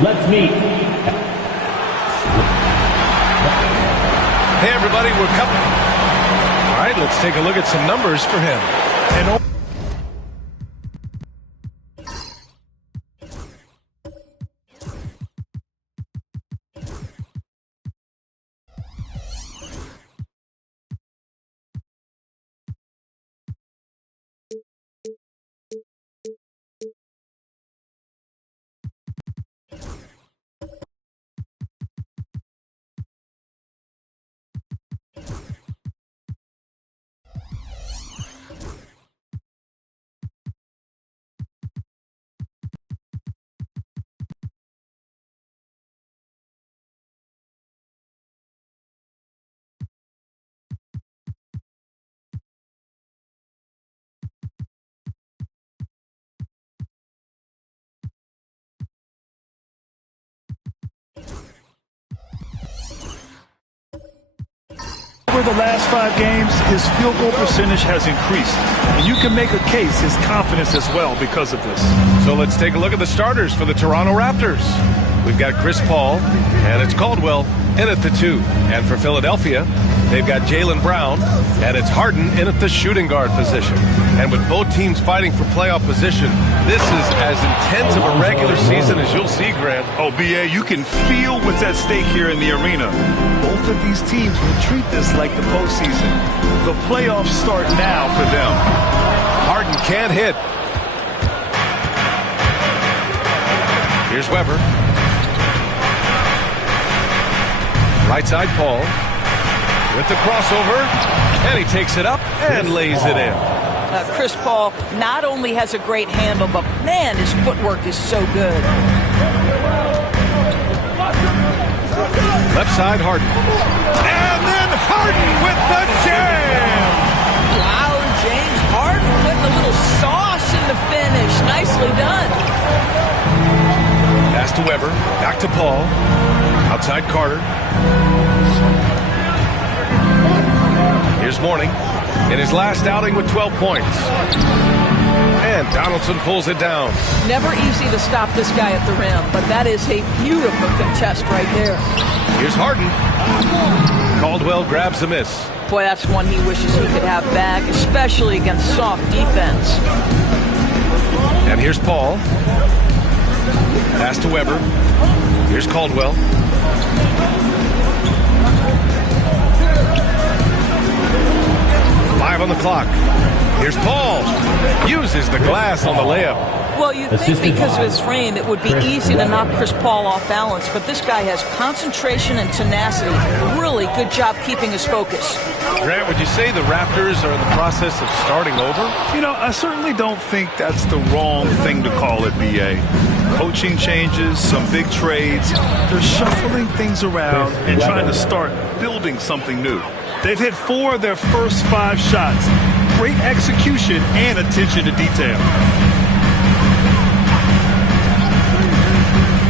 Let's meet. Hey everybody, we're coming. All right, let's take a look at some numbers for him. And over the last 5 games, his field goal percentage has increased. And you can make a case, his confidence as well, because of this. so let's take a look at the starters for the Toronto Raptors. We've got Chris Paul, and it's Caldwell in at the 2. And for Philadelphia, they've got Jaylen Brown, and it's Harden in at the shooting guard position. And with both teams fighting for playoff position, this is as intense of a regular season as you'll see, Grant. Oh, B.A., you can feel what's at stake here in the arena. Both of these teams will treat this like the postseason. The playoffs start now for them. Harden can't hit. Here's Weber. Right side, Paul. With the crossover, and he takes it up and lays it in. Chris Paul not only has a great handle, but man, his footwork is so good. Left side, Harden. And then Harden with the jam! Wow, James Harden putting a little sauce in the finish. Nicely done. Pass to Weber. Back to Paul. Outside Carter. Here's Mourning in his last outing with 12 points. And Donaldson pulls it down. Never easy to stop this guy at the rim, but that is a beautiful contest right there. Here's Harden. Caldwell grabs the miss. Boy, that's one he wishes he could have back, especially against soft defense. And here's Paul. Pass to Weber. Here's Caldwell. Five on the clock. Here's Paul. Uses the glass on the layup. Well, you'd think because of his frame it would be easy to knock Chris Paul off balance, but this guy has concentration and tenacity. Really good job keeping his focus. Grant, would you say the Raptors are in the process of starting over? You know, I certainly don't think that's the wrong thing to call it, B.A. Coaching changes, some big trades. They're shuffling things around and trying to start building something new. They've hit 4 of their first 5 shots. Great execution and attention to detail.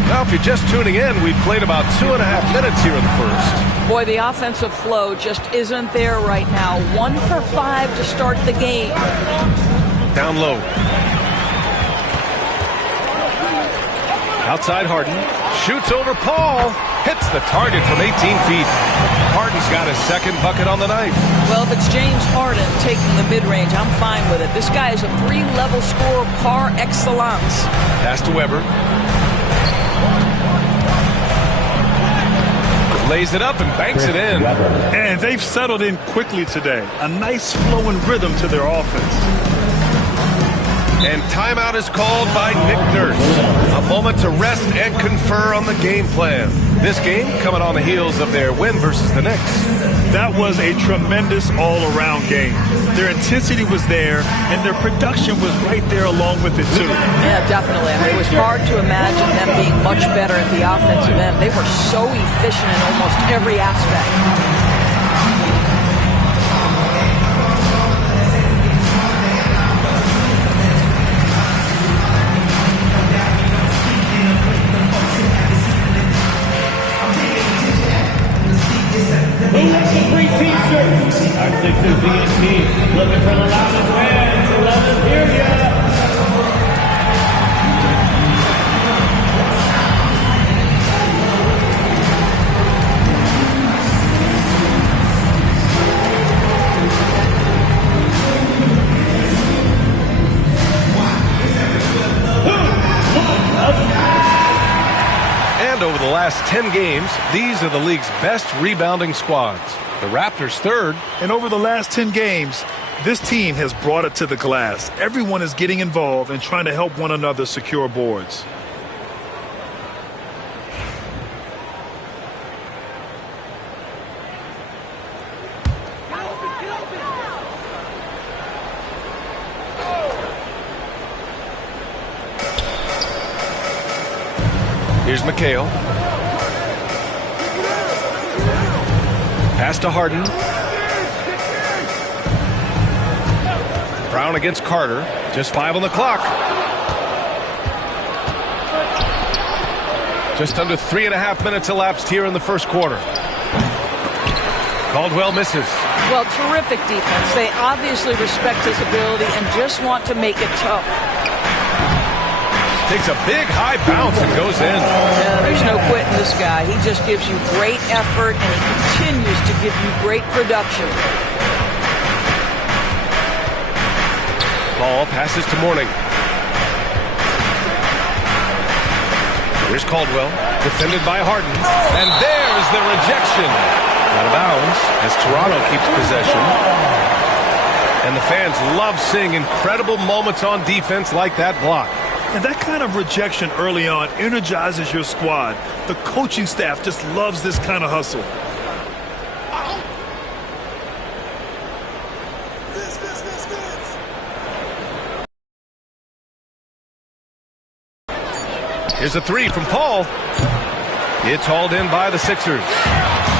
Now, if you're just tuning in, we've played about 2.5 minutes here in the first. Boy, the offensive flow just isn't there right now. 1 for 5 to start the game. Down low. Outside Harden. Shoots over Paul. Hits the target from 18 feet. Harden's got his second bucket on the night. Well, if it's James Harden taking the mid-range, I'm fine with it. This guy is a 3-level scorer par excellence. Pass to Weber. Lays it up and banks it in. And they've settled in quickly today. A nice flowing rhythm to their offense. And timeout is called by Nick Nurse. A moment to rest and confer on the game plan. This game coming on the heels of their win versus the Knicks. That was a tremendous all-around game. Their intensity was there, and their production was right there along with it, too. Yeah, definitely. I mean, it was hard to imagine them being much better at the offensive end. They were so efficient in almost every aspect. Our Sixers team looking for the loudest fans. 11, hear ya. And over the last 10 games, these are the league's best rebounding squads. The Raptors third. And over the last 10 games, this team has brought it to the glass. Everyone is getting involved and trying to help one another secure boards. Here's McHale. Pass to Harden. Brown against Carter. Just 5 on the clock. Just under 3.5 minutes elapsed here in the first quarter. Caldwell misses. Well, terrific defense. They obviously respect his ability and just want to make it tough. Takes a big high bounce and goes in. Yeah, there's no quitting this guy. He just gives you great effort, and he continues to give you great production. Ball passes to Mourning. Here's Caldwell, defended by Harden. And there's the rejection. Out of bounds as Toronto keeps possession. And the fans love seeing incredible moments on defense like that block. And that kind of rejection early on energizes your squad. The coaching staff just loves this kind of hustle. Here's a three from Paul. It's hauled in by the Sixers.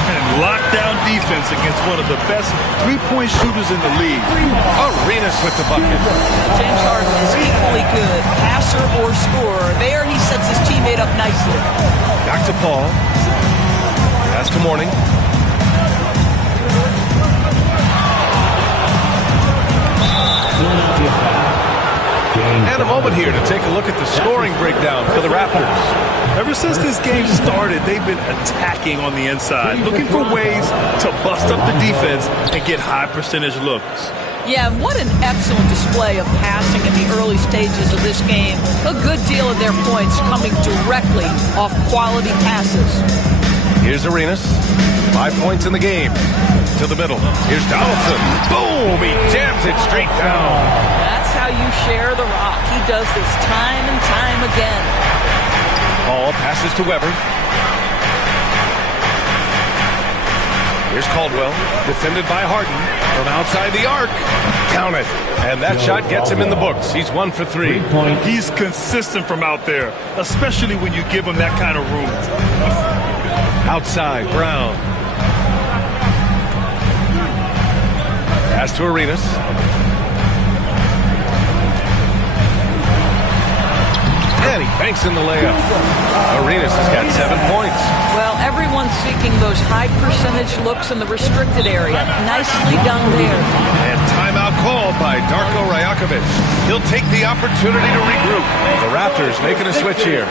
And lockdown defense against one of the best three-point shooters in the league. Arenas with the bucket. James Harden is equally good, passer or scorer. There he sets his teammate up nicely. Back to Paul. Pass to Mourning. And a moment here to take a look at the scoring breakdown for the Raptors. Ever since this game started, they've been attacking on the inside, looking for ways to bust up the defense and get high percentage looks. Yeah, and what an excellent display of passing in the early stages of this game. A good deal of their points coming directly off quality passes. Here's Arenas. 5 points in the game. To the middle. Here's Donaldson. Boom! He jams it straight down. That's how you share the rock. He does this time and time again. Ball passes to Weber. Here's Caldwell, defended by Harden from outside the arc. Count it. And that shot gets him in the books. He's 1 for 3. He's consistent from out there, especially when you give him that kind of room. Outside, Brown. Pass to Arenas. And he banks in the layup. Arenas has got 7 points. Well, everyone's seeking those high percentage looks in the restricted area. Nicely done there. And timeout called by Darko Rajakovic. He'll take the opportunity to regroup. The Raptors making a switch here.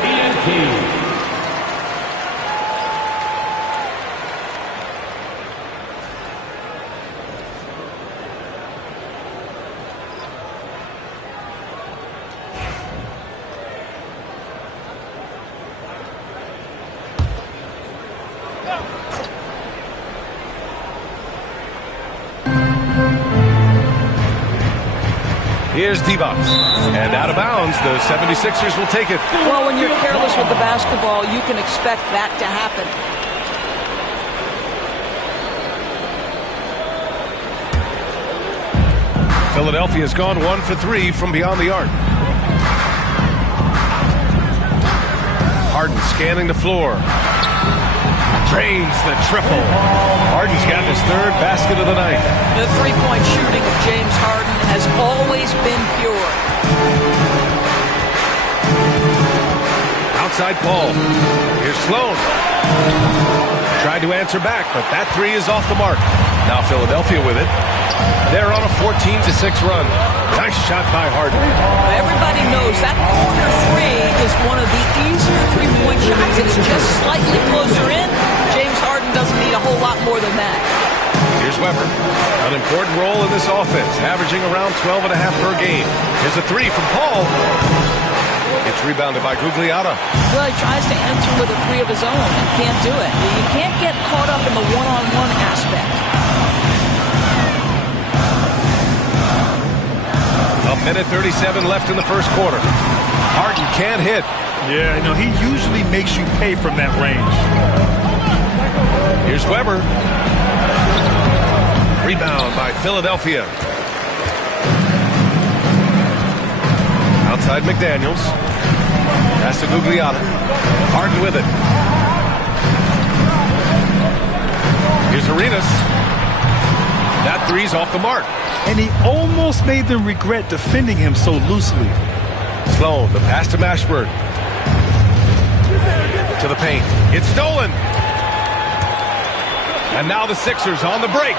Here's Divac. And out of bounds, the 76ers will take it. Well, when you're careless with the basketball, you can expect that to happen. Philadelphia's gone 1 for 3 from beyond the arc. Harden scanning the floor. Drains the triple. Harden's gotten his third basket of the night. The three-point shooting of James Harden has always been pure. Outside Paul. Here's Sloan. Tried to answer back, but that three is off the mark. Now Philadelphia with it. They're on a 14-6 run. Nice shot by Harden. Everybody knows that corner three is one of the easier three-point shots. It's just slightly closer in. James Harden doesn't need a whole lot more than that. Here's Weber. An important role in this offense, averaging around 12.5 per game. Here's a three from Paul. It's rebounded by Gugliotta. Well, he tries to enter with a three of his own and can't do it. You can't get caught up in the one-on-one aspect. A minute 37 left in the first quarter. Harden can't hit. Yeah, he usually makes you pay from that range. Here's Weber. Rebound by Philadelphia. Outside McDaniels. Pass to Gugliotta. Harden with it. Here's Arenas. That three's off the mark. And he almost made them regret defending him so loosely. Sloan, the pass to Mashburn. To the paint. It's stolen. And now the Sixers on the break.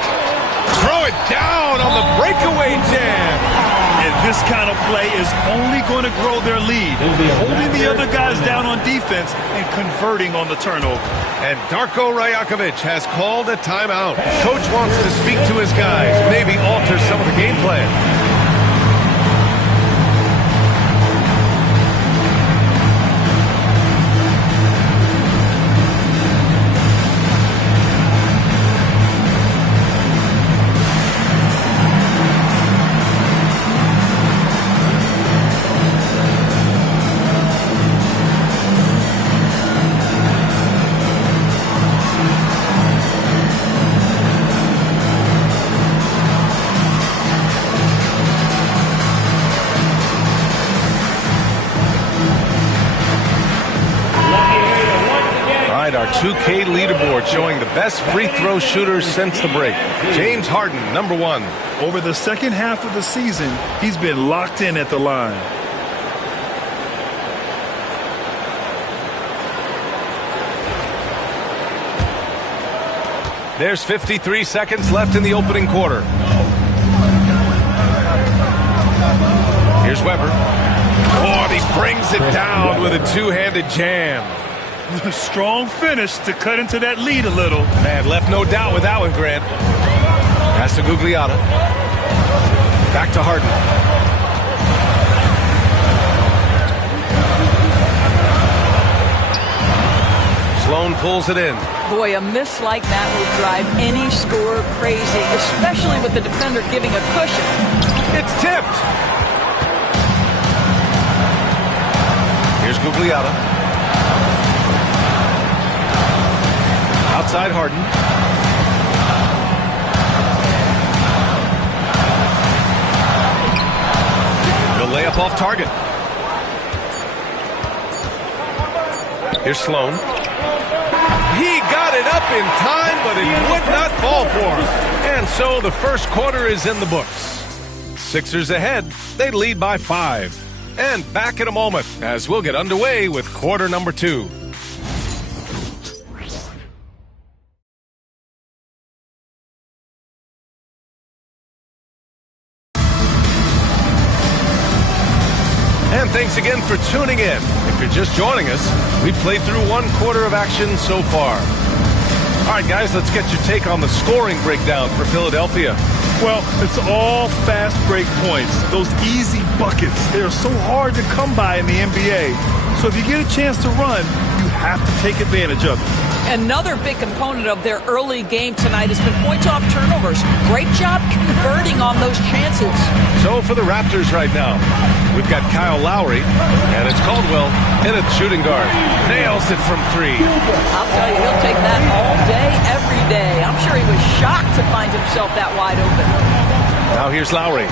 Throw it down on the breakaway jam. And this kind of play is only going to grow their lead. Holding the other guys down on defense and converting on the turnover. And Darko Rajakovic has called a timeout. Coach wants to speak to his guys, maybe alter some of the game plan. Our 2K leaderboard showing the best free throw shooters since the break. James Harden, number 1. Over the second half of the season, he's been locked in at the line. There's 53 seconds left in the opening quarter. Here's Weber. Oh, and he brings it down with a two-handed jam. Strong finish to cut into that lead a little. Man, left no doubt with that one, Grant. Pass to Gugliotta. Back to Harden. Sloan pulls it in. Boy, a miss like that will drive any scorer crazy, especially with the defender giving a cushion. It's tipped. Here's Gugliotta. Outside Harden. The layup off target. Here's Sloan. He got it up in time, but it would not fall for him. And so the first quarter is in the books. Sixers ahead. They lead by 5. And back in a moment as we'll get underway with quarter number 2. And thanks again for tuning in. If you're just joining us, we played through 1 quarter of action so far. All right, guys, let's get your take on the scoring breakdown for Philadelphia. Well, it's all fast break points. Those easy buckets. They're so hard to come by in the NBA. So if you get a chance to run, you have to take advantage of it. Another big component of their early game tonight has been points off turnovers. Great job converting on those chances. So for the Raptors right now, we've got Kyle Lowry, and it's Caldwell in at shooting guard. Nails it from three. I'll tell you, he'll take that all day, every day. I'm sure he was shocked to find himself that wide open. Now here's Lowry.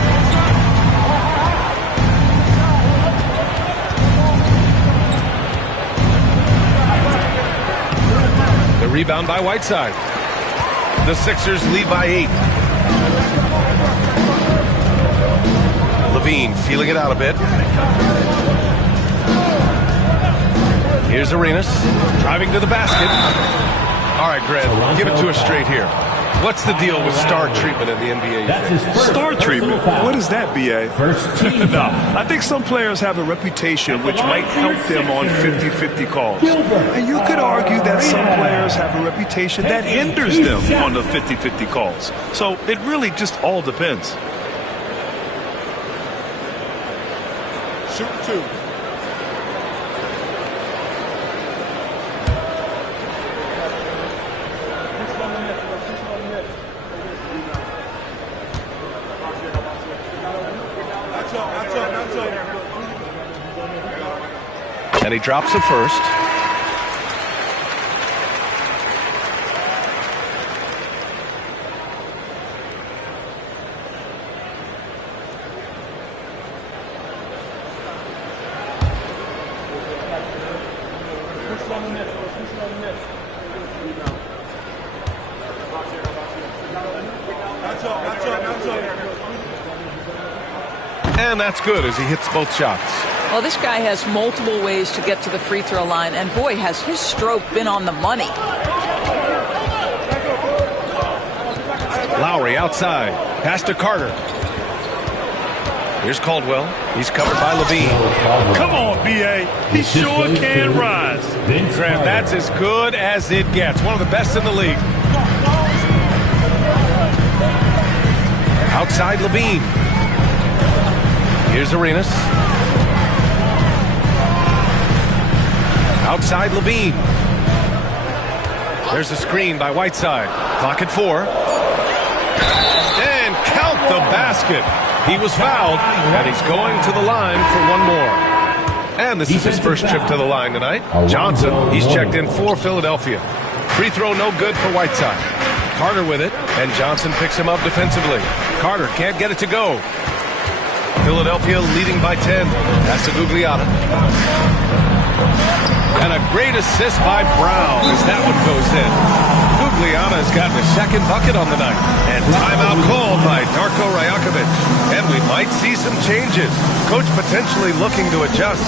The rebound by Whiteside. The Sixers lead by 8. Levine feeling it out a bit. Here's Arenas driving to the basket. All right, Grant, give it to us straight here. What's the deal with star treatment in the NBA? Star treatment? What is that, B.A.? First team. No, I think some players have a reputation which might help them on 50-50 calls. And you could argue that some players have a reputation that hinders them on the 50-50 calls. So it really just all depends. Shoot 2. And he drops it first. And that's good as he hits both shots. Well, this guy has multiple ways to get to the free throw line, and boy, has his stroke been on the money. Lowry outside. Pass to Carter. Here's Caldwell. He's covered by Levine. Come on, B.A. He sure can rise. Grant, that's as good as it gets. One of the best in the league. Outside Levine. Here's Arenas. Outside Levine. There's a screen by Whiteside. Clock at 4. And count the basket. He was fouled, and he's going to the line for one more. And this is his first trip to the line tonight. Johnson, he's checked in for Philadelphia. Free throw no good for Whiteside. Carter with it, and Johnson picks him up defensively. Carter can't get it to go. Philadelphia leading by 10. That's to Gugliotta. And a great assist by Brown as that one goes in. Gugliotta has gotten a second bucket on the night. And timeout called by Darko Rajakovic. And we might see some changes. Coach potentially looking to adjust.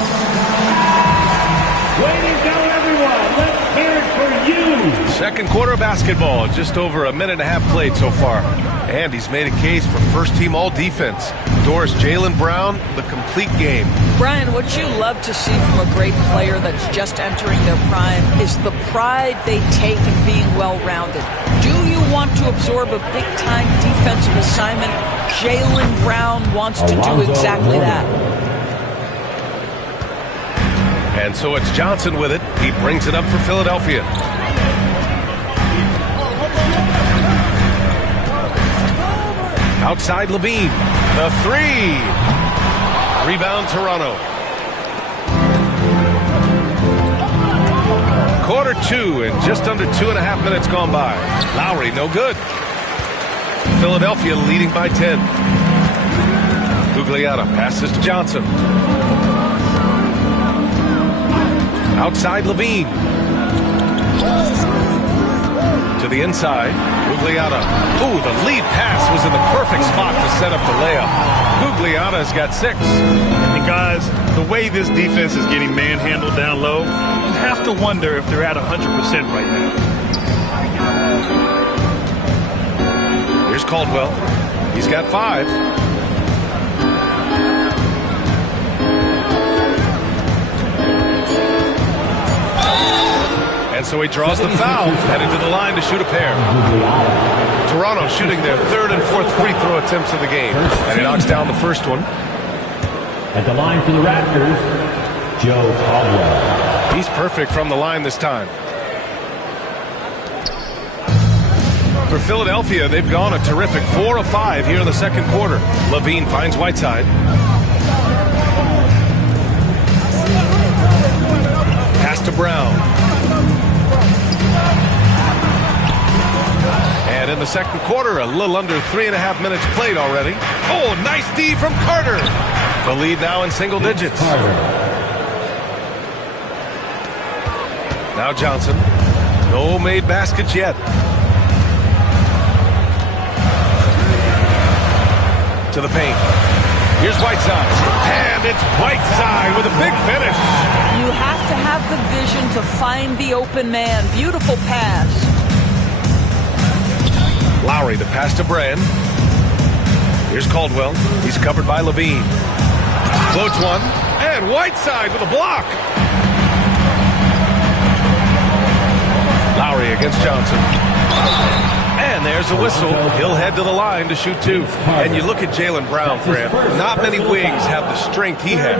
Way to go, everyone. Let's hear it for you. Second quarter of basketball. Just over a minute and a half played so far. And he's made a case for first-team all-defense. Doris Jaylen Brown, the complete game. Brian, what you love to see from a great player that's just entering their prime is the pride they take in being well-rounded. Do you want to absorb a big-time defensive assignment? Jaylen Brown wants to do exactly that. And so it's Johnson with it. He brings it up for Philadelphia. Outside Levine. The 3. Rebound Toronto. Quarter 2 and just under 2.5 minutes gone by. Lowry no good. Philadelphia leading by 10. Gugliotta passes to Johnson. Outside Levine. To the inside. Gugliotta. Ooh, the lead pass was in the perfect spot to set up the layup. Gugliotta's got 6. And guys, the way this defense is getting manhandled down low, you have to wonder if they're at 100% right now. Here's Caldwell. He's got 5. And so he draws the foul, headed to the line to shoot a pair. Toronto shooting their 3rd and 4th free throw attempts of the game. And he knocks down the first one. At the line for the Raptors, Joe Caldwell. He's perfect from the line this time. For Philadelphia, they've gone a terrific 4 of 5 here in the second quarter. Levine finds Whiteside. Pass to Brown. And in the second quarter, a little under 3.5 minutes played already. Oh, nice D from Carter. The lead now in single digits. Now Johnson. No made baskets yet. To the paint. Here's Whiteside. And it's Whiteside with a big finish. You have to have the vision to find the open man. Beautiful pass. Lowry, the pass to Brand. Here's Caldwell. He's covered by Levine. Floats one. And Whiteside with a block. Lowry against Johnson. And there's a whistle. He'll head to the line to shoot 2. And you look at Jaylen Brown, Fran. Not many wings have the strength he has.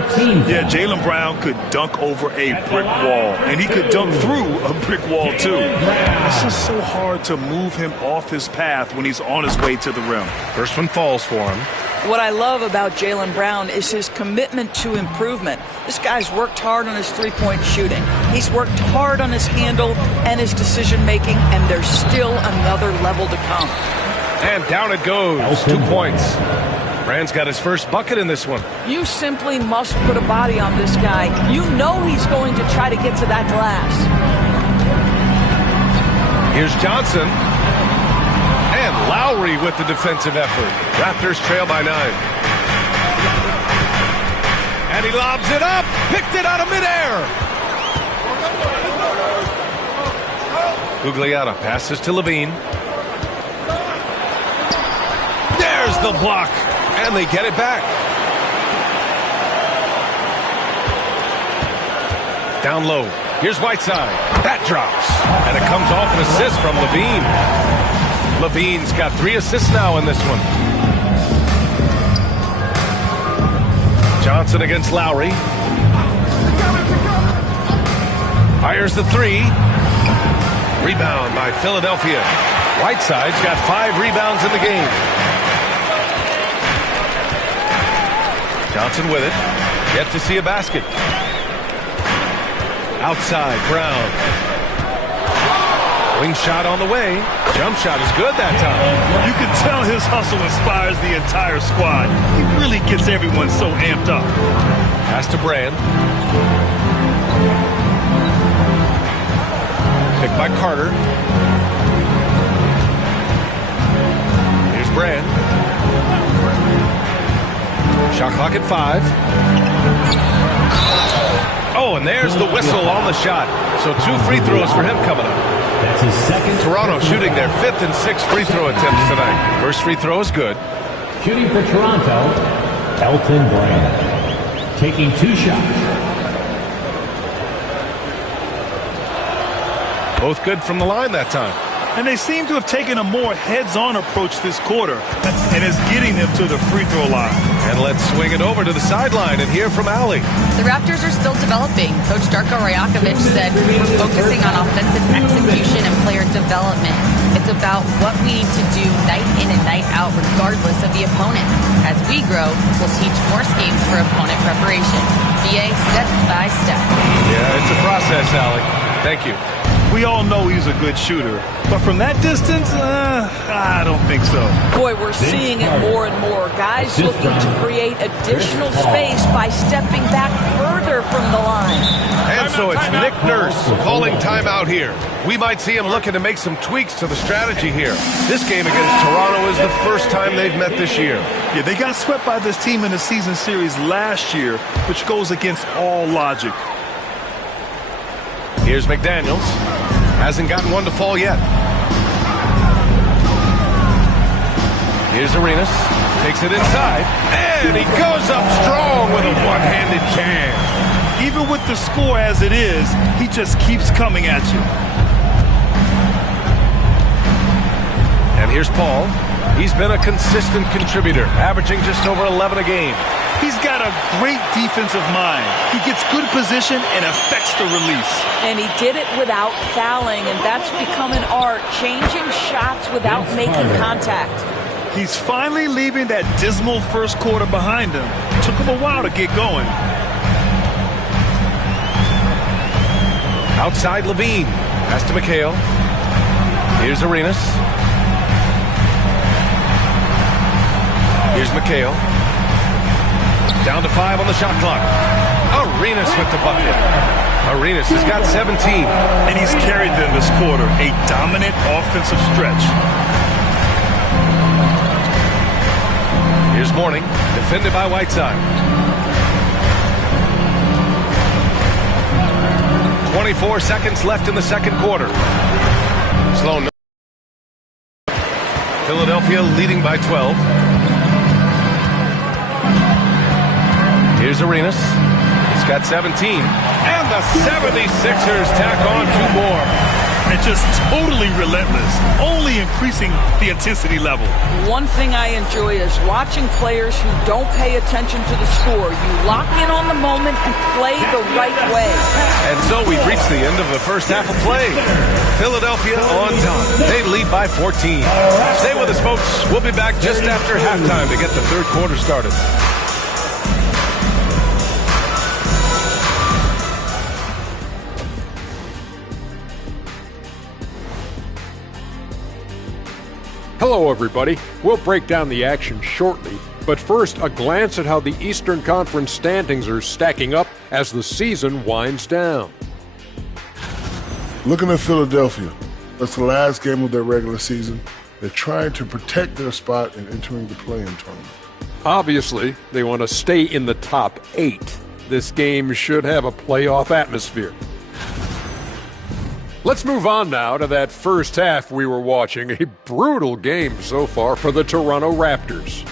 Yeah, Jaylen Brown could dunk over a brick wall. And he could dunk through a brick wall, too. It's just so hard to move him off his path when he's on his way to the rim. First one falls for him. What I love about Jaylen Brown is his commitment to improvement. This guy's worked hard on his three-point shooting. He's worked hard on his handle and his decision-making, and there's still another level to come. And down it goes. 2 points. Brand's got his first bucket in this one. You simply must put a body on this guy. You know he's going to try to get to that glass. Here's Johnson. And Lowry with the defensive effort. Raptors trail by 9. And he lobs it up. Picked it out of midair. Gugliotta passes to Levine. There's the block. And they get it back. Down low. Here's Whiteside. That drops. And it comes off an assist from Levine. Levine's got 3 assists now in this one. Johnson against Lowry. Fires the 3. Rebound by Philadelphia. Whiteside's got 5 rebounds in the game. Johnson with it. Yet to see a basket. Outside, Brown. Wing shot on the way. Jump shot is good that time. You can tell his hustle inspires the entire squad. He really gets everyone so amped up. Pass to Brand. Picked by Carter. Here's Brand. Shot clock at 5. Oh, and there's the whistle on the shot. So 2 free throws for him coming up. That's his second. Toronto shooting their 5th and 6th free throw attempts tonight. First free throw is good. Shooting for Toronto, Elton Brand. Taking 2 shots. Both good from the line that time. And they seem to have taken a more heads-on approach this quarter. And it's getting them to the free throw line. And let's swing it over to the sideline and hear from Allie. The Raptors are still developing. Coach Darko Rajakovic said, we're focusing on offensive execution and player development. It's about what we need to do night in and night out, regardless of the opponent. As we grow, we'll teach more schemes for opponent preparation. BA step by step. Yeah, it's a process, Allie. Thank you. We all know he's a good shooter, but from that distance, I don't think so. Boy, we're seeing it more and more. Guys looking to create additional space by stepping back further from the line. And so it's Nick Nurse calling timeout here. We might see him looking to make some tweaks to the strategy here. This game against Toronto is the first time they've met this year. Yeah, they got swept by this team in the season series last year, which goes against all logic. Here's McDaniels. Hasn't gotten one to fall yet. Here's Arenas. Takes it inside. And he goes up strong with a one-handed jam. Even with the score as it is, he just keeps coming at you. And here's Paul. He's been a consistent contributor, averaging just over 11 a game. He's got got a great defensive mind. He gets good position and affects the release. And he did it without fouling, and that's become an art, changing shots without making contact. He's finally leaving that dismal first quarter behind him. Took him a while to get going. Outside Levine. Pass to McHale. Here's Arenas. Here's McHale. Down to 5 on the shot clock. Arenas with the bucket. Arenas has got 17. And he's carried them this quarter. A dominant offensive stretch. Here's Mourning. Defended by Whiteside. 24 seconds left in the second quarter. Sloan. Philadelphia leading by 12. Here's Arenas. He's got 17. And the 76ers tack on 2 more. And just totally relentless, only increasing the intensity level. One thing I enjoy is watching players who don't pay attention to the score. You lock in on the moment and play the right way. And so we've reached the end of the first half of play. Philadelphia on top. They lead by 14. Stay with us, folks. We'll be back just after halftime to get the third quarter started. Hello, everybody. We'll break down the action shortly, but first, a glance at how the Eastern Conference standings are stacking up as the season winds down. Looking at Philadelphia, that's the last game of their regular season. They're trying to protect their spot in entering the play-in tournament. Obviously, they want to stay in the top 8. This game should have a playoff atmosphere. Let's move on now to that first half we were watching. A brutal game so far for the Toronto Raptors.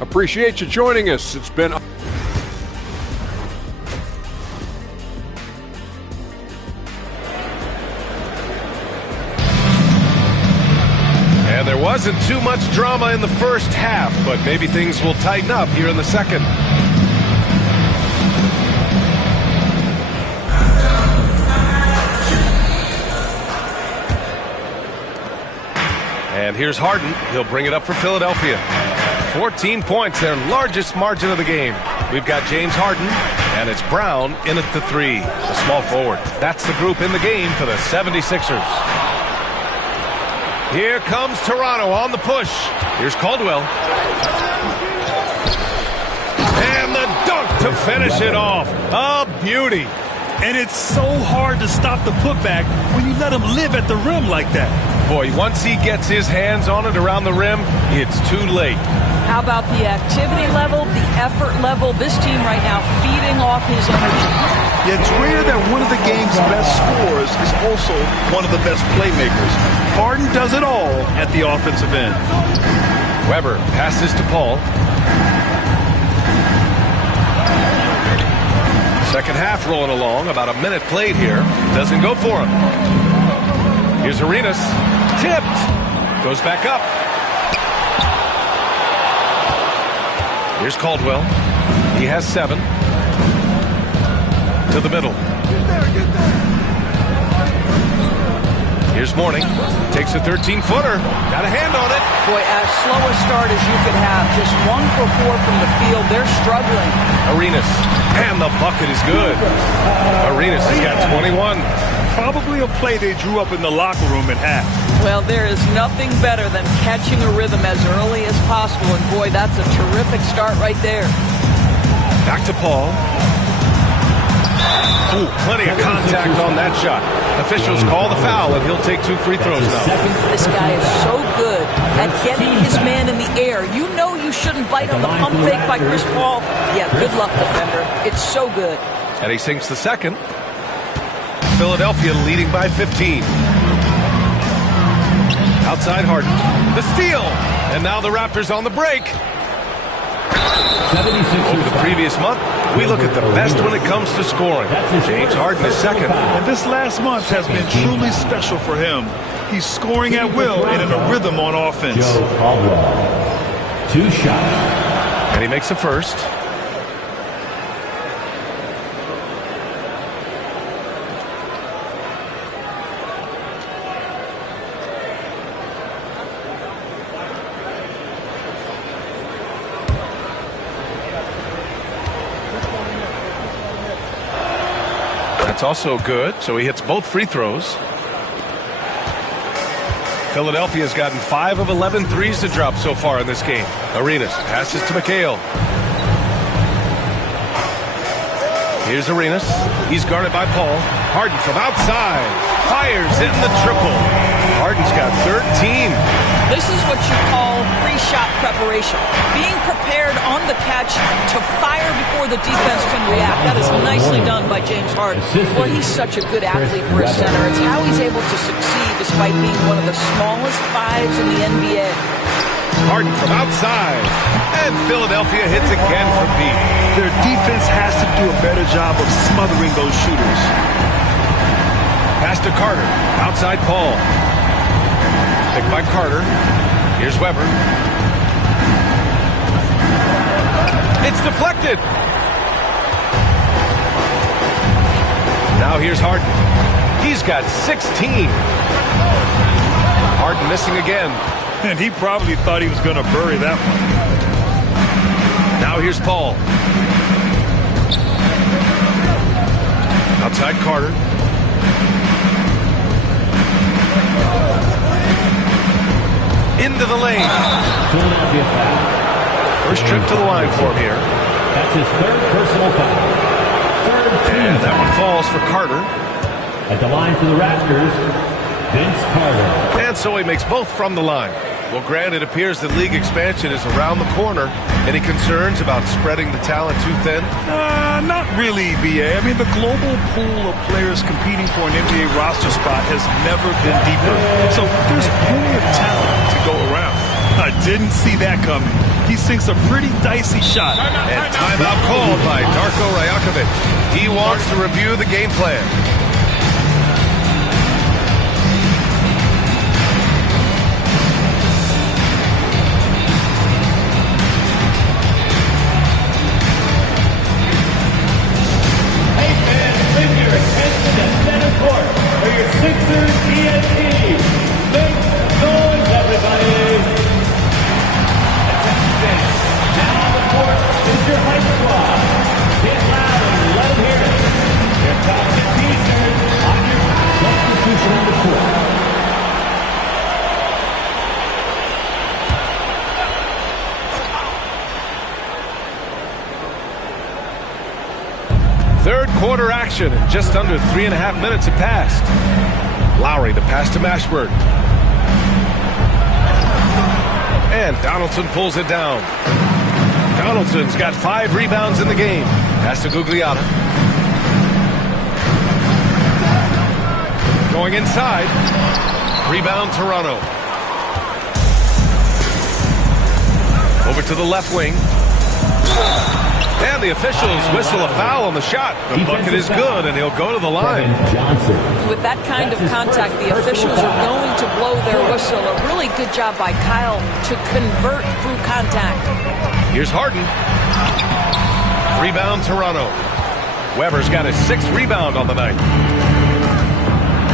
Appreciate you joining us. It's been... And there wasn't too much drama in the first half, but maybe things will tighten up here in the second. And here's Harden. He'll bring it up for Philadelphia. 14 points, their largest margin of the game. We've got James Harden, and it's Brown in at the 3, the small forward. That's the group in the game for the 76ers. Here comes Toronto on the push. Here's Caldwell. And the dunk to finish it off. A beauty. And it's so hard to stop the putback when you let him live at the rim like that. Boy, once he gets his hands on it around the rim, it's too late. How about the activity level, the effort level? This team right now feeding off his energy. Yeah, it's rare that one of the game's best scorers is also one of the best playmakers. Harden does it all at the offensive end. Weber passes to Paul. Second half rolling along, about a minute played here. Doesn't go for him. Here's Arenas. Tipped. Goes back up. Here's Caldwell. He has 7. To the middle. Here's Mourning. Takes a 13-footer. Got a hand on it. Boy, as slow a start as you could have. Just 1 for 4 from the field. They're struggling. Arenas. And the bucket is good. Arenas has got 21. Probably a play they drew up in the locker room at half. Well, there is nothing better than catching a rhythm as early as possible. And boy, that's a terrific start right there. Back to Paul. Ooh, plenty of contact on that shot. Officials call the foul, and he'll take 2 free throws now. This guy is so good at getting his man in the air. You know you shouldn't bite on the pump fake by Chris Paul. Yeah, good luck, defender. It's so good. And he sinks the second. Philadelphia leading by 15. Outside Harden. The steal. And now the Raptors on the break. Over the previous month, we look at the best when it comes to scoring. James Harden is second. And this last month has been truly special for him. He's scoring at will and in a rhythm on offense. 2 shots. And he makes a first. That's also good, so he hits both free throws. Philadelphia's gotten 5 of 11 threes to drop so far in this game. Arenas passes to McHale. Here's Arenas. He's guarded by Paul. Harden from outside. Fires, hitting the triple. Harden's got 13. This is what you call pre-shot preparation. Being prepared on the catch to fire before the defense can react. That is nicely done by James Harden. Boy, he's such a good athlete for a center. It's how he's able to succeed despite being one of the smallest fives in the NBA. Harden from outside. And Philadelphia hits again from deep. Their defense has to do a better job of smothering those shooters. Pass to Carter. Outside Paul. Picked by Carter. Here's Weber. It's deflected. Now here's Harden. He's got 16. Harden missing again. And he probably thought he was going to bury that one. Now here's Paul. Outside Carter. Into the lane. Philadelphia foul. First trip to the line for him here. That's his third personal foul. Third team And that foul. one falls for Carter. At the line for the Raptors, Vince Carter. And so he makes both from the line. Well, Grant, it appears that league expansion is around the corner. Any concerns about spreading the talent too thin? Not really, BA. I mean, the global pool of players competing for an NBA roster spot has never been deeper. So there's plenty of talent to go around. I didn't see that coming. He sinks a pretty dicey shot. And timeout called by Darko Rajakovic. He wants to review the game plan. Sixers ENT. Make noise, everybody. Attention. Now on the court is your hype squad. Get loud and let them hear it. Here comes the teasers on your substitution on the court. Third quarter action, and just under 3.5 minutes have passed. Lowry, the pass to Mashburn. And Donaldson pulls it down. Donaldson's got 5 rebounds in the game. Pass to Gugliotta. Going inside. Rebound Toronto. Over to the left wing. And the officials whistle a foul on the shot. The bucket is good, and he'll go to the line. With that kind of contact, the officials are going to blow their whistle. A really good job by Kyle to convert through contact. Here's Harden. Rebound Toronto. Weber's got his 6th rebound on the night.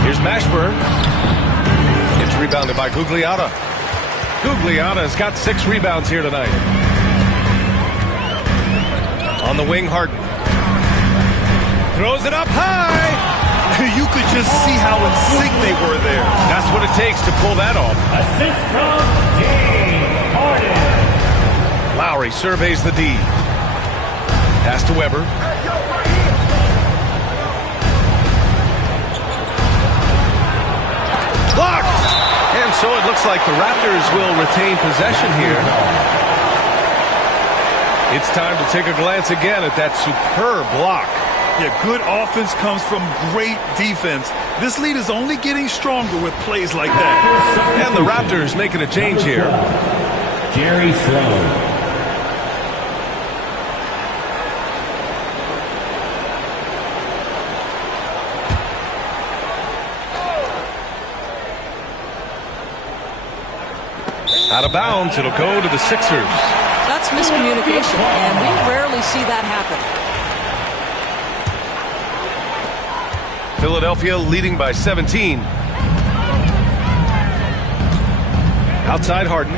Here's Mashburn. It's rebounded by Gugliotta. Gugliotta's got 6 rebounds here tonight. On the wing, Harden. Throws it up high. You could just see how in sync they were there. That's what it takes to pull that off. Assist from James Harden. Lowry surveys the D. Pass to Weber. Blocked! And so it looks like the Raptors will retain possession here. It's time to take a glance again at that superb block. Yeah, good offense comes from great defense. This lead is only getting stronger with plays like that. And the Raptors making a change here. Jerry Sloan. Out of bounds, it'll go to the Sixers. That's miscommunication, and we rarely see that happen. Philadelphia leading by 17. Outside Harden.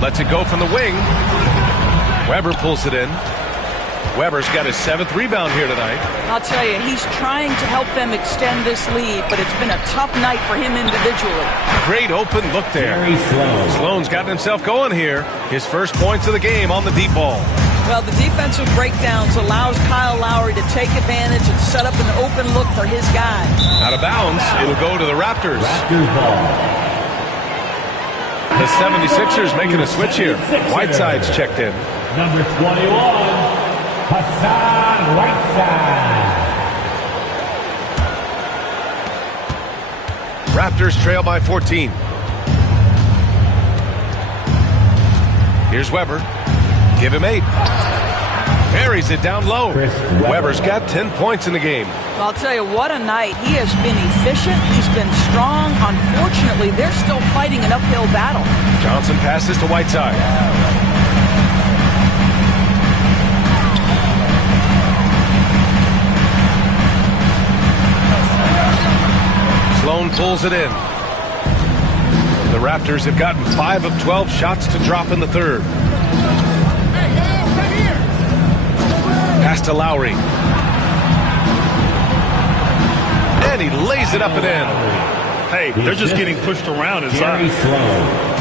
Lets it go from the wing. Weber pulls it in. Weber's got his 7th rebound here tonight. I'll tell you, he's trying to help them extend this lead, but it's been a tough night for him individually. Great open look there. Sloan's gotten himself going here. His first points of the game on the deep ball. Well, the defensive breakdowns allows Kyle Lowry to take advantage and set up an open look for his guy. Out of bounds, it'll go to the Raptors. The 76ers making a switch here. Whiteside's checked in. Number 21, Hassan Whiteside. Raptors trail by 14. Here's Weber. Give him 8. Buries it down low. Weber's got 10 points in the game. I'll tell you, what a night. He has been efficient. He's been strong. Unfortunately, they're still fighting an uphill battle. Johnson passes to Whiteside. Sloan pulls it in. The Raptors have gotten 5 of 12 shots to drop in the third. Pass to Lowry. And he lays it up and in. Hey, they're just getting pushed around inside.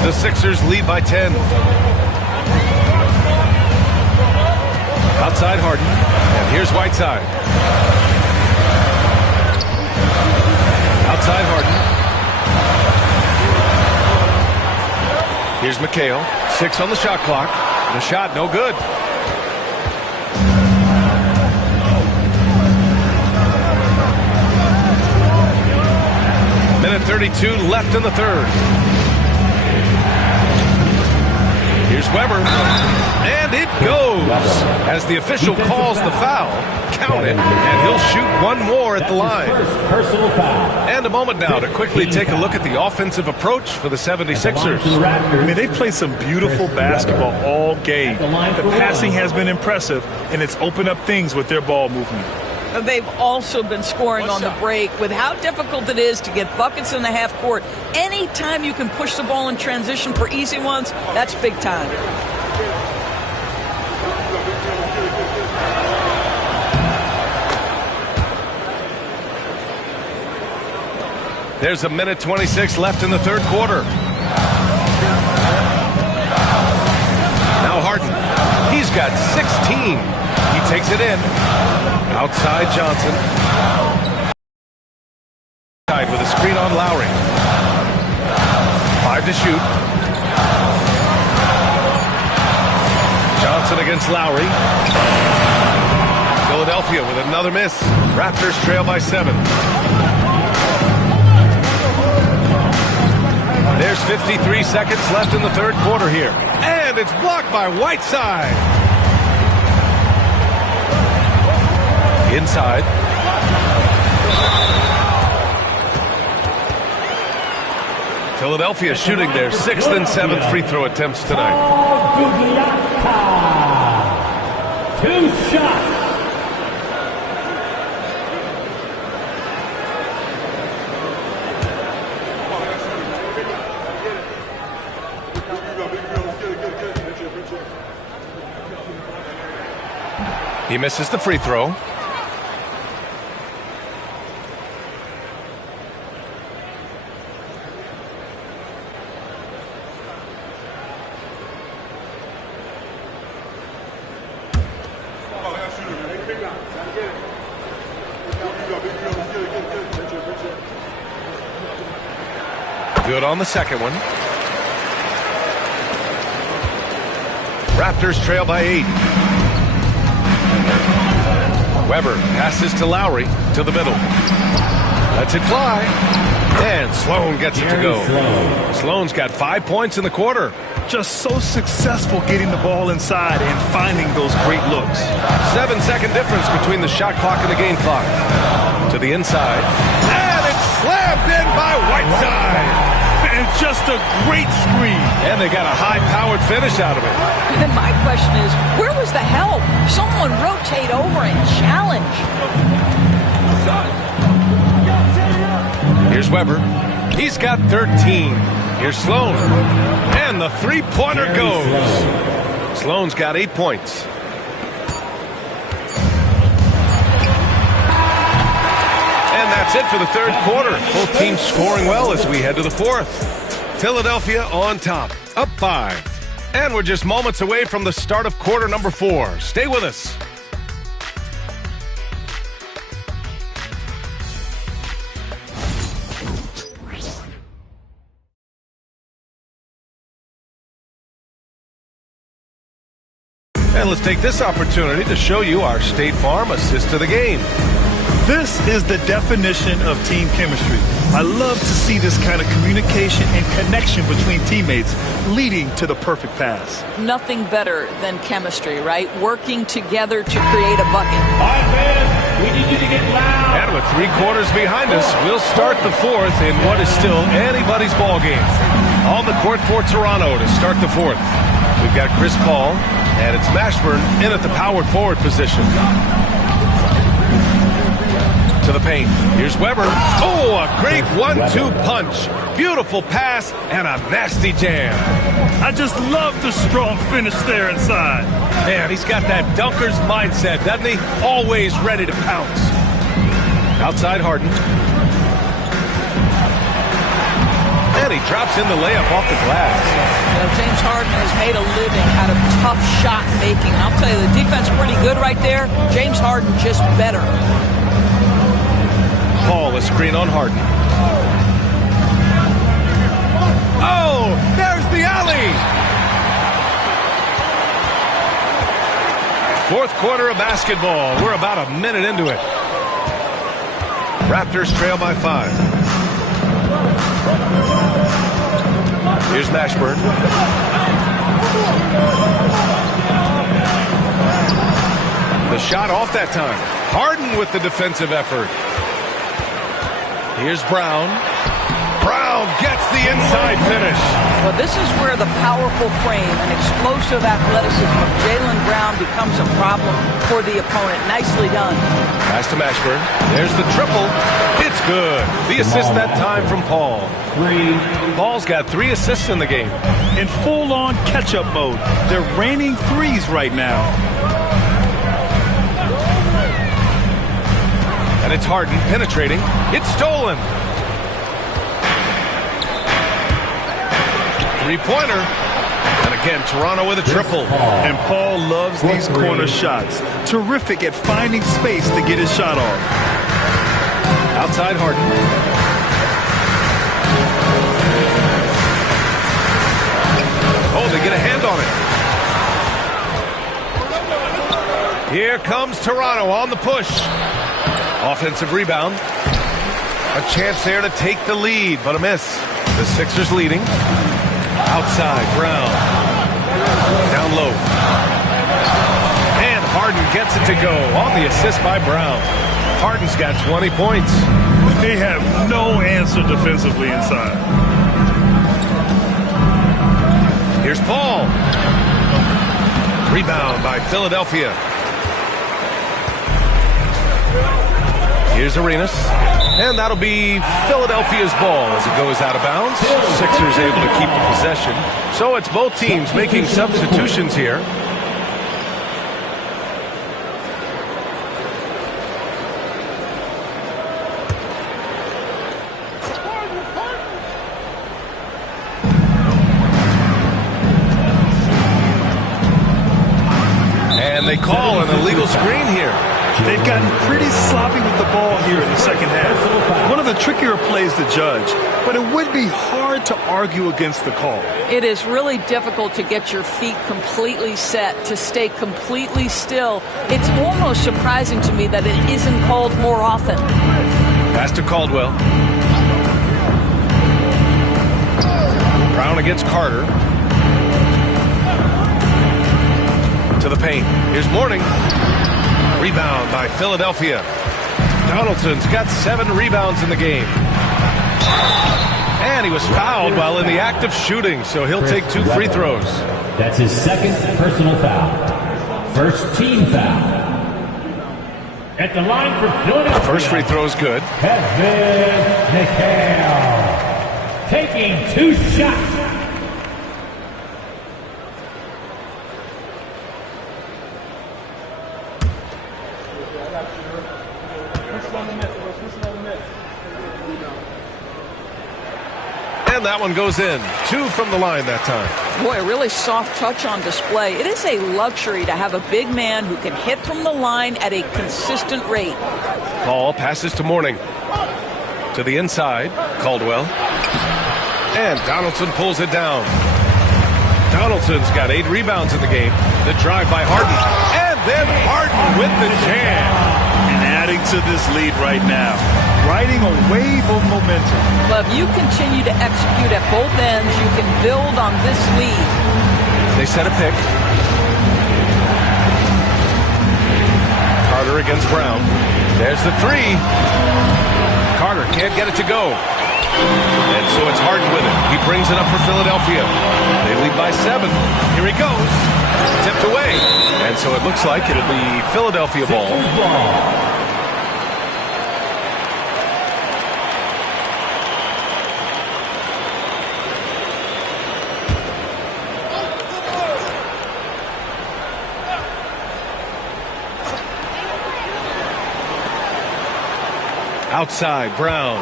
The Sixers lead by 10. Outside Harden. And here's Whiteside. Outside Harden. Here's McHale. 6 on the shot clock. The shot no good. Minute 32 left in the third. Here's Weber. And it goes. As the official calls the foul, count it, and he'll shoot one more at the line. Personal foul. And a moment now to quickly take a look at the offensive approach for the 76ers. I mean, they played some beautiful basketball all game. The passing has been impressive, and it's opened up things with their ball movement. They've also been scoring on the break. With how difficult it is to get buckets in the half court, anytime you can push the ball in transition for easy ones, that's big time. There's a minute 26 left in the third quarter. Now Harden. He's got 16. He takes it in. Outside Johnson. Tied with a screen on Lowry. 5 to shoot. Johnson against Lowry. Philadelphia with another miss. Raptors trail by 7. There's 53 seconds left in the third quarter here. And it's blocked by Whiteside. Inside. Philadelphia shooting their 6th and 7th free throw attempts tonight. 2 shots. He misses the free throw. Good on the second one. Raptors trail by 8. Weber passes to Lowry to the middle. Lets it fly. And Sloan gets it to go. Sloan's got 5 points in the quarter. Just so successful getting the ball inside and finding those great looks. 7-second difference between the shot clock and the game clock. To the inside. And it's slammed in by Whiteside. and just a great screen. And they got a high-powered finish out of it. And my question is, where was the help? Someone rotate over and challenge. Here's Weber. He's got 13. Here's Sloan. And the three-pointer goes. Sloan's got 8 points. And that's it for the third quarter. Both teams scoring well as we head to the fourth. Philadelphia on top, up 5. And we're just moments away from the start of quarter number 4. Stay with us. And let's take this opportunity to show you our State Farm assist to the game. This is the definition of team chemistry. I love to see this kind of communication and connection between teammates leading to the perfect pass. Nothing better than chemistry, right? Working together to create a bucket. All right, fans, we need you to get loud. And with 3 quarters behind us, we'll start the fourth in what is still anybody's ball game. On the court for Toronto to start the fourth, we've got Chris Paul, and it's Mashburn in at the power forward position. To the paint. Here's Weber. Oh, a great 1-2 punch. Beautiful pass and a nasty jam. I just love the strong finish there inside. Man, he's got that dunker's mindset, doesn't he? Always ready to pounce. Outside Harden. And he drops in the layup off the glass. James Harden has made a living out of tough shot making. I'll tell you, the defense pretty good right there. James Harden just better. Paul, a screen on Harden. Oh, there's the alley. Fourth quarter of basketball. We're about a minute into it. Raptors trail by 5. Here's Mashburn. The shot off that time. Harden with the defensive effort. Here's Brown. Brown gets the inside finish. Well, this is where the powerful frame and explosive athleticism of Jaylen Brown becomes a problem for the opponent. Nicely done. Pass to Mashburn. There's the triple. It's good. The assist that time from Paul. Paul's got 3 assists in the game. In full-on catch-up mode. They're raining threes right now. And it's Harden penetrating. It's stolen. 3-pointer. And again, Toronto with a triple. And Paul loves these corner shots. Terrific at finding space to get his shot off. Outside Harden. Oh, they get a hand on it. Here comes Toronto on the push. Offensive rebound. A chance there to take the lead, but a miss. The Sixers leading. Outside, Brown. Down low. And Harden gets it to go on the assist by Brown. Harden's got 20 points. They have no answer defensively inside. Here's Paul. Rebound by Philadelphia. Here's Arenas. And that'll be Philadelphia's ball as it goes out of bounds. Sixers able to keep the possession. So it's both teams making substitutions here. And they call an illegal screen here. They've gotten pretty sloppy with the ball here in the second half. One of the trickier plays to judge, but it would be hard to argue against the call. It is really difficult to get your feet completely set, to stay completely still. It's almost surprising to me that it isn't called more often. Pass to Caldwell. Brown against Carter. To the paint. Here's Mourning. Rebound by Philadelphia. Donaldson's got 7 rebounds in the game. And he was fouled while in the act of shooting, so he'll take 2 free throws. That's his second personal foul. First team foul. At the line for Philadelphia. First free throw is good. Kevin McHale. Taking 2 shots. And that one goes in. 2 from the line that time. Boy, a really soft touch on display. It is a luxury to have a big man who can hit from the line at a consistent rate. Ball passes to Mourning. To the inside, Caldwell. And Donaldson pulls it down. Donaldson's got 8 rebounds in the game. The drive by Harden. And then Harden with the jam. And adding to this lead right now. Riding a wave of momentum. But if you continue to execute at both ends, you can build on this lead. They set a pick. Carter against Brown. There's the 3. Carter can't get it to go. And so it's Harden with it. He brings it up for Philadelphia. They lead by 7. Here he goes. Tipped away. And so it looks like it'll be Philadelphia ball. Outside, Brown.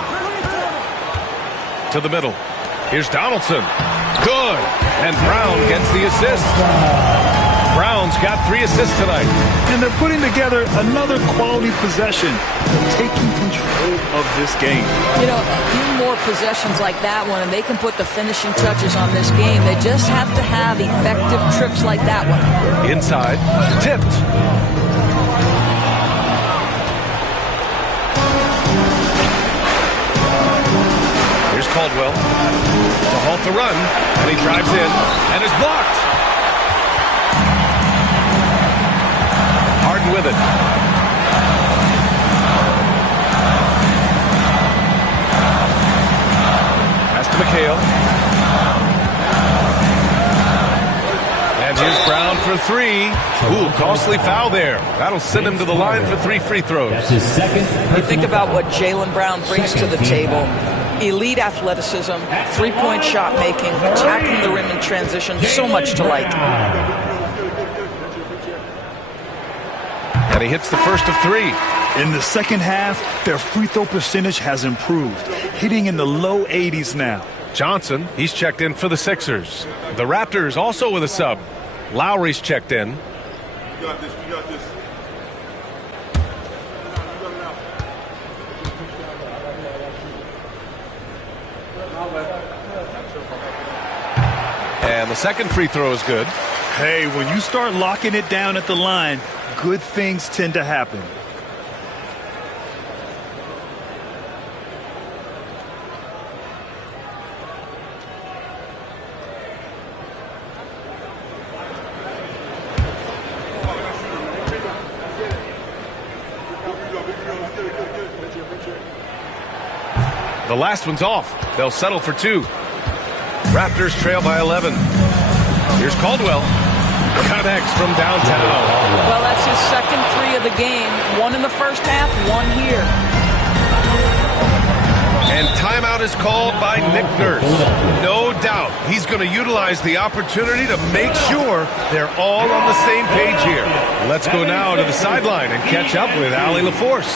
To the middle. Here's Donaldson. Good. And Brown gets the assist. Brown's got 3 assists tonight. And they're putting together another quality possession. They're taking control of this game. You know, a few more possessions like that one, and they can put the finishing touches on this game. They just have to have effective trips like that one. Inside. Tipped. Caldwell to halt the run, and he drives in and is blocked. Harden with it. Pass to McHale. And here's Brown for 3. Ooh, costly foul there. That'll send him to the line for 3 free throws. That's his second. You think about what Jaylen Brown brings to the table. Elite athleticism, 3-point shot making, attacking the rim in transition, so much to like. And he hits the first of 3. In the second half, their free throw percentage has improved, hitting in the low 80s now. Johnson, he's checked in for the Sixers. The Raptors also with a sub. Lowry's checked in. We got this. And the second free throw is good. Hey, when you start locking it down at the line, good things tend to happen. The last one's off. They'll settle for 2. Raptors trail by 11. Here's Caldwell. Connects from downtown. Well, that's his second 3 of the game. 1 in the first half, 1 here. And timeout is called by Nick Nurse. No doubt he's going to utilize the opportunity to make sure they're all on the same page here. Let's go now to the sideline and catch up with Allie LaForce.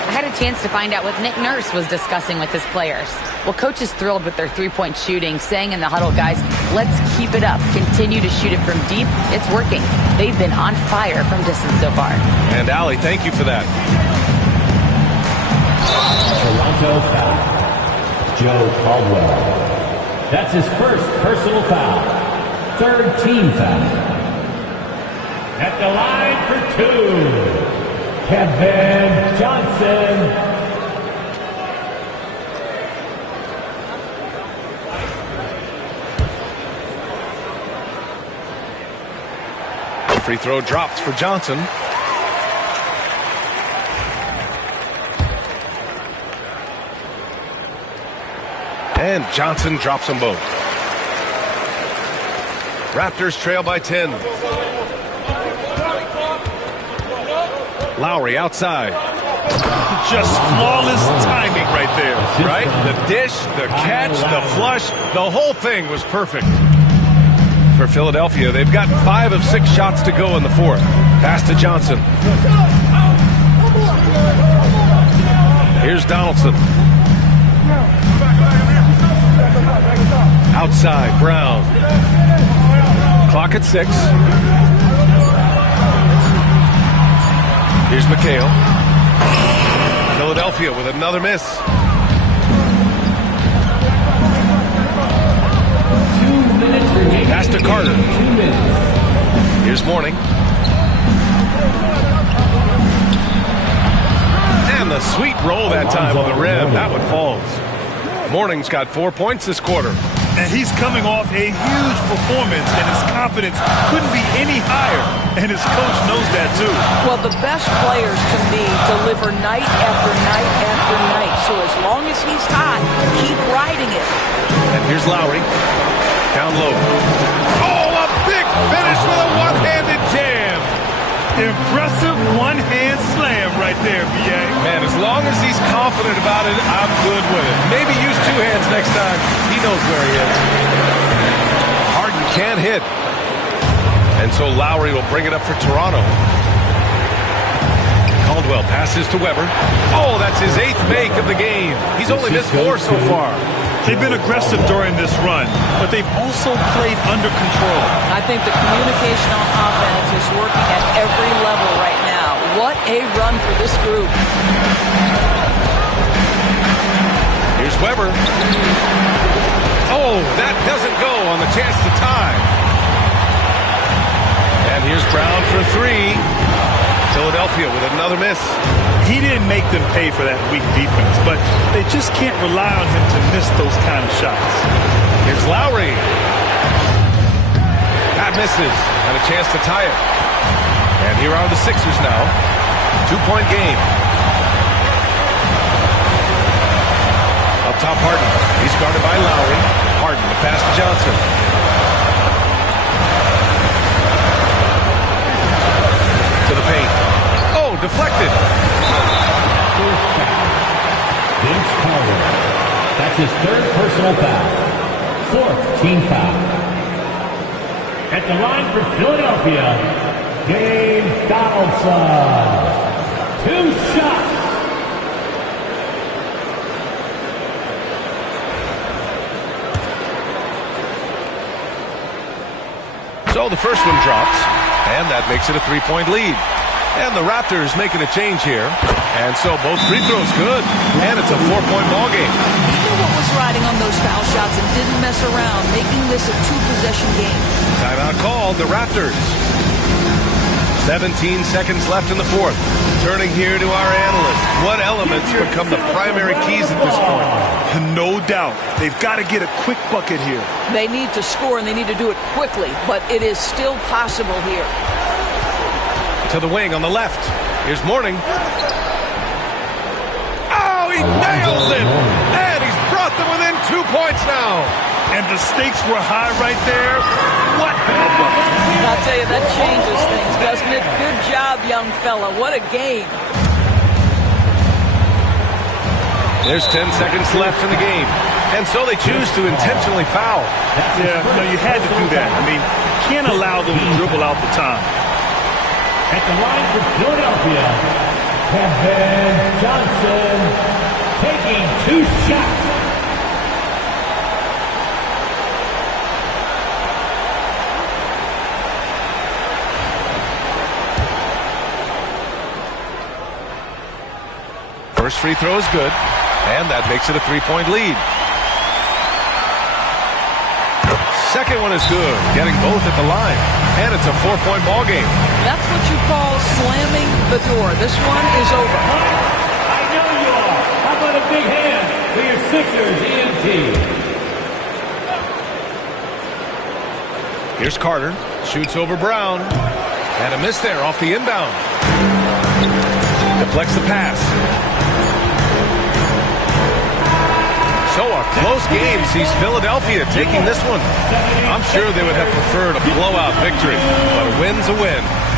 I had a chance to find out what Nick Nurse was discussing with his players. Well, coach is thrilled with their 3-point shooting, saying in the huddle, guys, let's keep it up. Continue to shoot it from deep. It's working. They've been on fire from distance so far. And Allie, thank you for that. Toronto foul. Joe Caldwell. That's his first personal foul. 3rd team foul. At the line for 2. Kevin Johnson. Free throw dropped for Johnson. And Johnson drops them both. Raptors trail by 10. Lowry outside. Just flawless timing right there. Right? The dish, the catch, the flush, the whole thing was perfect. For Philadelphia, they've got 5 of 6 shots to go in the fourth. Pass to Johnson. Here's Donaldson. Outside, Brown. Clock at 6. Here's McHale. Philadelphia with another miss. 2 minutes remaining. Pass to Carter. 2 minutes. Here's Mourning. And the sweet roll that time on the rim. That one falls. Mourning's got 4 points this quarter. And he's coming off a huge performance, and his confidence couldn't be any higher. And his coach knows that, too. Well, the best players, to me, deliver night after night after night. So as long as he's hot, keep riding it. And here's Lowry. Down low. Oh, a big finish with a one-handed jam. Impressive one-hand slam right there, B.A. Man, as long as he's confident about it, I'm good with it. Maybe use 2 hands next time. He knows where he is. Harden can't hit. And so Lowry will bring it up for Toronto. Caldwell passes to Weber. Oh, that's his 8th make of the game. He's only missed 4 so far. They've been aggressive during this run, but they've also played under control. I think the communication on offense is working at every level right now. What a run for this group. Here's Weber. Oh, that doesn't go on the chance to tie. And here's Brown for 3. Philadelphia with another miss. He didn't make them pay for that weak defense, but they just can't rely on him to miss those kind of shots. Here's Lowry. That misses. And a chance to tie it. And here are the Sixers now. 2-point game. Up top, Harden. He's guarded by Lowry. Harden, the pass to Johnson. To the paint. Oh, deflected. First foul. Vince Carter. That's his 3rd personal foul. 4th team foul. At the line for Philadelphia, Dave Donaldson. 2 shots. So the first one drops, and that makes it a 3-point lead. And the Raptors making a change here. And so both free throws good. And it's a 4-point ball game. He knew what was riding on those foul shots and didn't mess around, making this a 2-possession game. Timeout called, the Raptors. 17 seconds left in the fourth. Turning here to our analyst. What elements become the primary keys at this point? No doubt. They've got to get a quick bucket here. They need to score, and they need to do it quickly, but it is still possible here. To the wing on the left. Here's Mourning. Oh, he nails it! And he's brought them within 2 points now. And the stakes were high right there. What a bucket. I'll tell you, that changes things, doesn't it? Good job, young fella. What a game. There's 10 seconds left in the game. And so they choose to intentionally foul. Yeah, no, you had to do that. I mean, can't allow them to dribble out the time. At the line for Philadelphia, Kevin Johnson taking 2 shots. First free throw is good, and that makes it a 3-point lead. Second one is good, getting both at the line, and it's a 4-point ball game. That's what you call slamming the door. This one is over. I know you are. How about a big hand for your Sixers EMT? Here's Carter, shoots over Brown, and a miss there off the inbound. Deflects the pass. So So a close game sees Philadelphia taking this one. I'm sure they would have preferred a blowout victory, but a win's a win.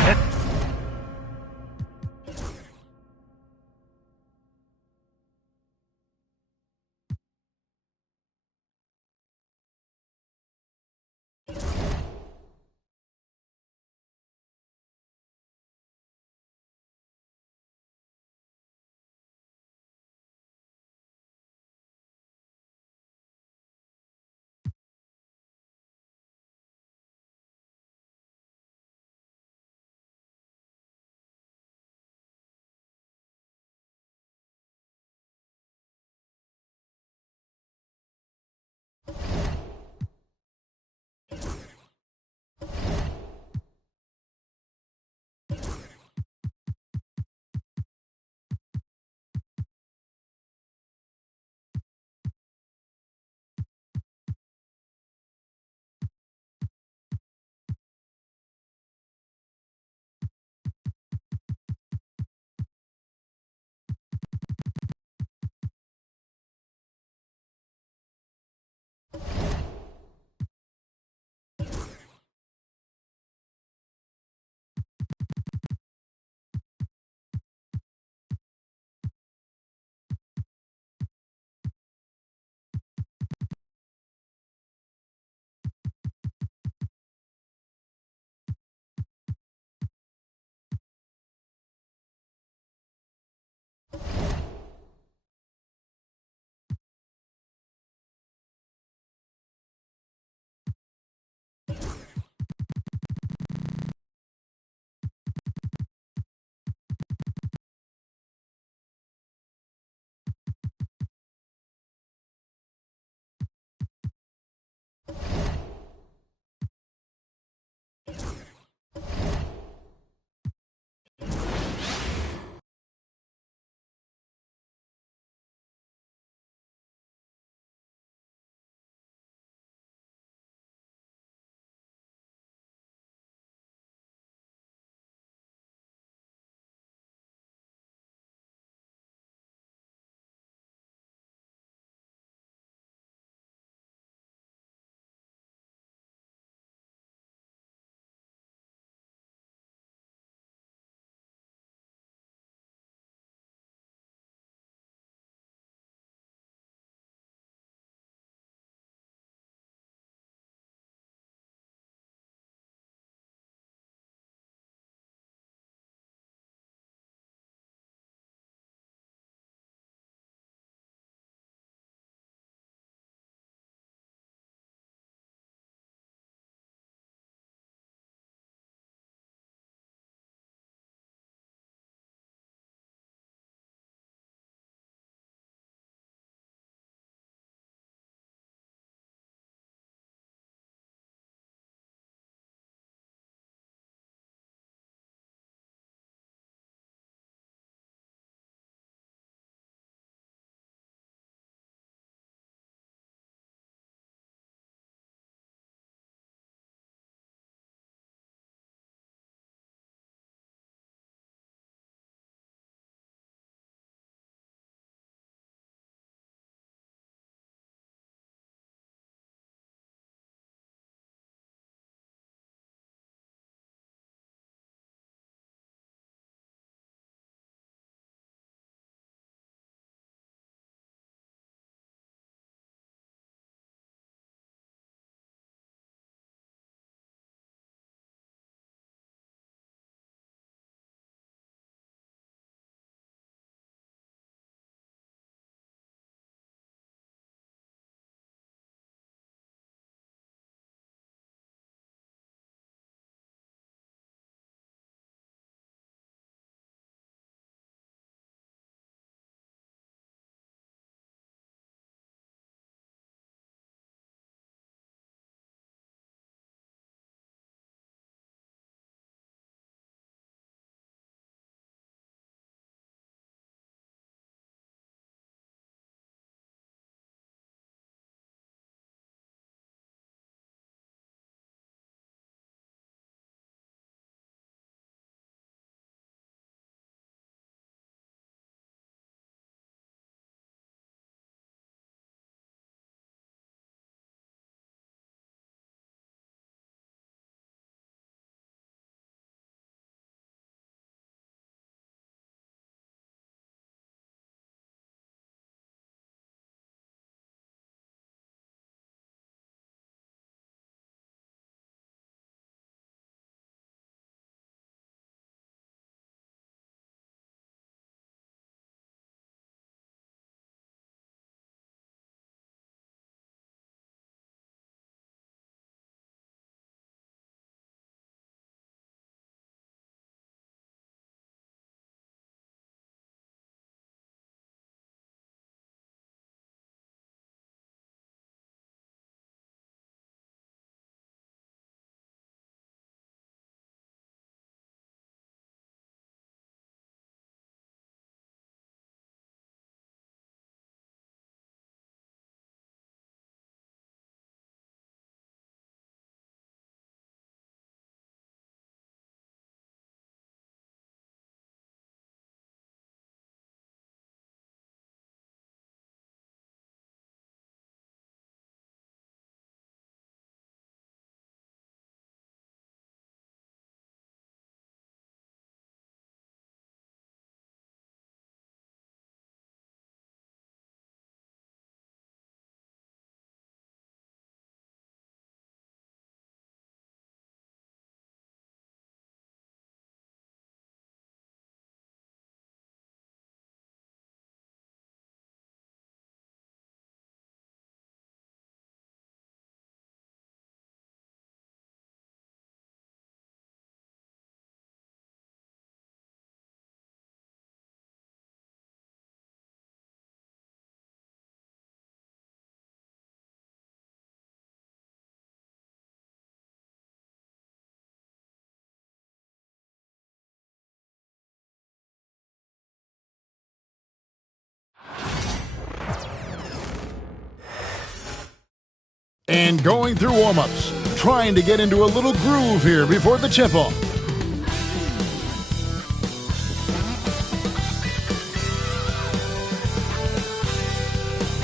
and going through warm-ups, trying to get into a little groove here before the tip-off.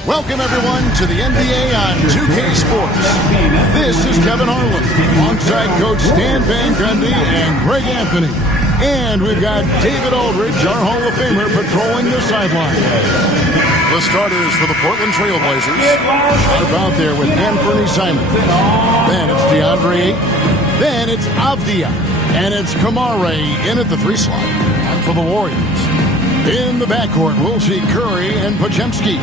Welcome, everyone, to the NBA on 2K Sports. This is Kevin Harlan, alongside Coach Stan Van Gundy and Greg Anthony. And we've got David Aldridge, our Hall of Famer, patrolling the sideline. The starters for the Portland Trail Blazers are out there with Anthony Simon. Then it's DeAndre Ayton. Then it's Avdia. And it's Kamare in at the 3 slot. And for the Warriors, in the backcourt, we'll see Curry and Podziemski.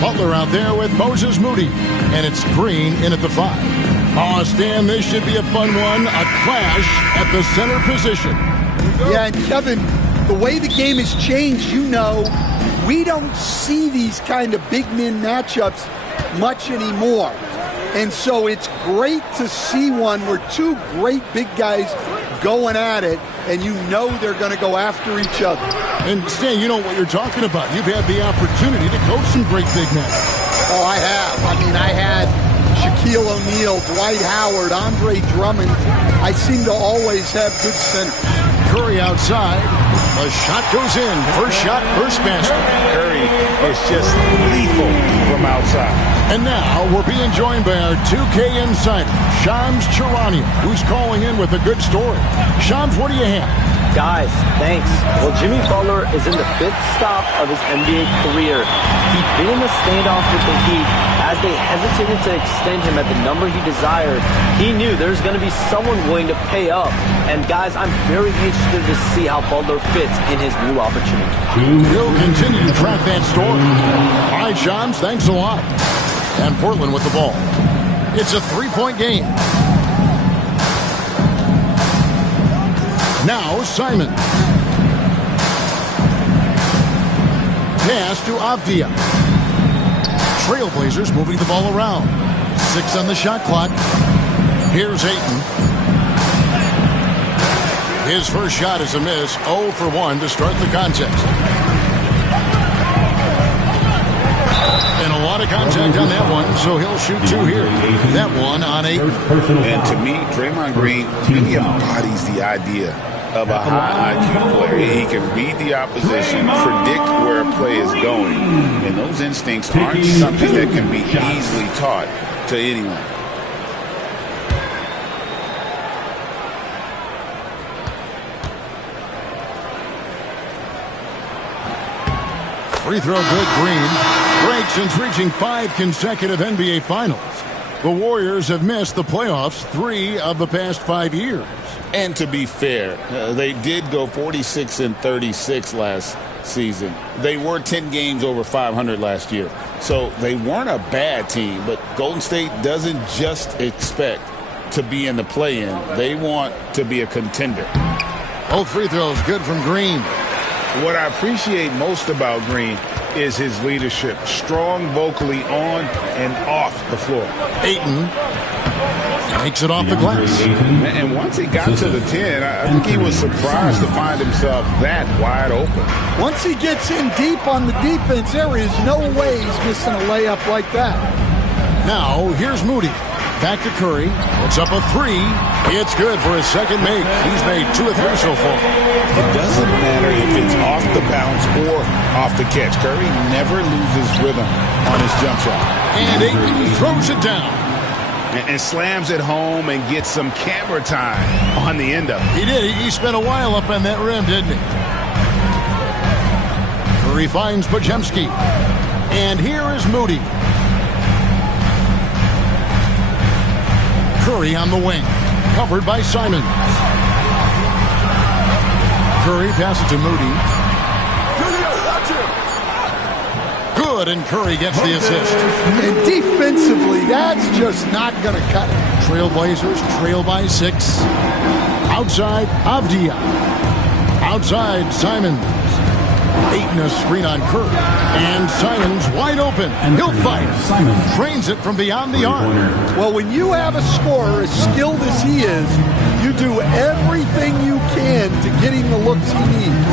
Butler out there with Moses Moody. And it's Green in at the 5. Oh, Stan, this should be a fun one. A clash at the center position. Yeah, and Kevin, the way the game has changed, we don't see these kind of big men matchups much anymore. And so it's great to see one where 2 great big guys going at it, and they're going to go after each other. And Stan, you know what you're talking about. You've had the opportunity to coach some great big men. Oh, I have. I had Shaquille O'Neal, Dwight Howard, Andre Drummond. I seem to always have good centers. Curry outside. The shot goes in. First shot, first basket. Curry is just lethal from outside. And now we're being joined by our 2K insider, Shams Charania, who's calling in with a good story. Shams, what do you have? Guys, thanks. Well, Jimmy Butler is in the 5th stop of his NBA career. He'd been in a standoff with the Heat. As they hesitated to extend him at the number he desired, he knew there's going to be someone willing to pay up. And guys, I'm very interested to see how Butler fits in his new opportunity. We'll continue to track that story. All right, Shams, thanks a lot. And Portland with the ball. It's a 3-point game. Now Simon. Pass to Avdia. Trailblazers moving the ball around. 6 on the shot clock. Here's Ayton. His first shot is a miss. 0 for 1 to start the contest. And a lot of contact on that one, so he'll shoot 2 here. That one on 8. And to me, Draymond Green really embodies the idea of a high IQ player. He can read the opposition, predict where a play is going, and those instincts aren't something that can be easily taught to anyone. Free throw good, Green. Great since reaching 5 consecutive NBA Finals. The Warriors have missed the playoffs 3 of the past 5 years. And to be fair, they did go 46-36 last season. They were 10 games over 500 last year. So they weren't a bad team, but Golden State doesn't just expect to be in the play-in. They want to be a contender. Both free throws good from Green. What I appreciate most about Green is his leadership. Strong vocally on and off the floor. Ayton makes it off the glass. And once he got to the 10, I think he was surprised to find himself that wide open. Once he gets in deep on the defense, there is no way he's missing a layup like that. Now, here's Moody. Back to Curry. It's up a 3. It's good for his second make. He's made 2 of 3 so far. It doesn't matter if it's off the bounce or off the catch. Curry never loses rhythm on his jump shot. And Ayton throws it down. And slams it home and gets some camera time on the end of it. He did. He spent a while up on that rim, didn't he? Curry finds Podziemski. And here is Moody. Curry on the wing. Covered by Simons. Curry passes to Moody. Good, and Curry gets the assist. And defensively, that's just not going to cut it. Trailblazers trail by 6. Outside, Avdia. Outside, Simons. Ayton a screen on Curry. And Simons wide open. And he'll fire. Simons trains it from beyond the arc. Well, when you have a scorer as skilled as he is, you do everything you can to get him the looks he needs.